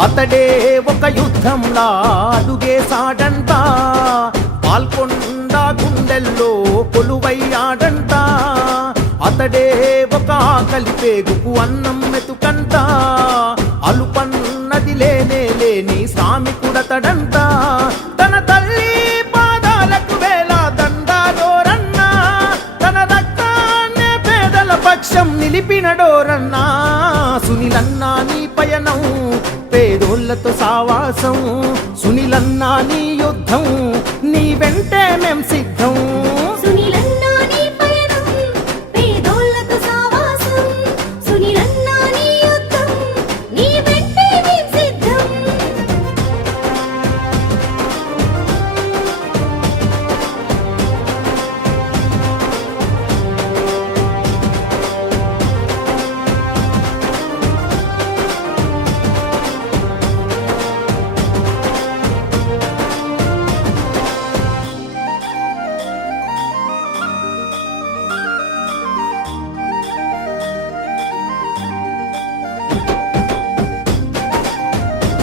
అతడే ఒక యుద్ధంలా అడుగేశాడంట, పాల్కొండ గుండెల్లో కొలువయ్యాడంట. అతడే ఒక ఆకలి పేగుకు అన్నం మెతుకంట, అలుపన్నది లేనే లేని శ్రామికుడతడంట. తన తల్లి పాదాలకు వేల దండాడోరన్నా, తన రక్తాన్నే పేదల పక్షం నిలిపినడోరన్నా. సునీలన్నా నీ పయనం పేదోళ్లతో సావాసం, సునీలన్నా నీ యుద్ధం నీ వెంటే మేం సిద్ధం.